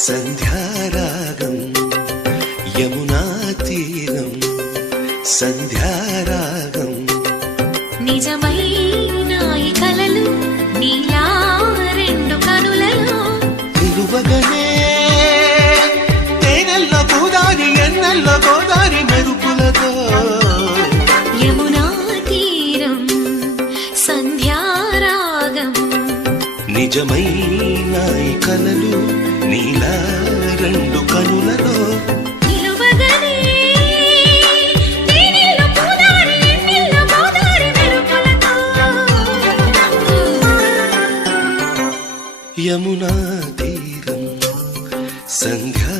సంధ్యారాగం యమునా తీరం సంధ్యారాగం నిజమైన ఈ కలలు నీలా రెండు కనులలో నిలువగనే తేనెల్లో గోదారి ఎన్నెల్లో గోదారి మెరుపులతో యమునా తీరం సంధ్యారాగం నిజమైన ఈ కలలు నీలా రెండు కనులలో నిలువగనే తేనెల్లో గోదారి ఎన్నెల్లో గోదారి మెరుపులతో యమునా తీరం సంధ్యా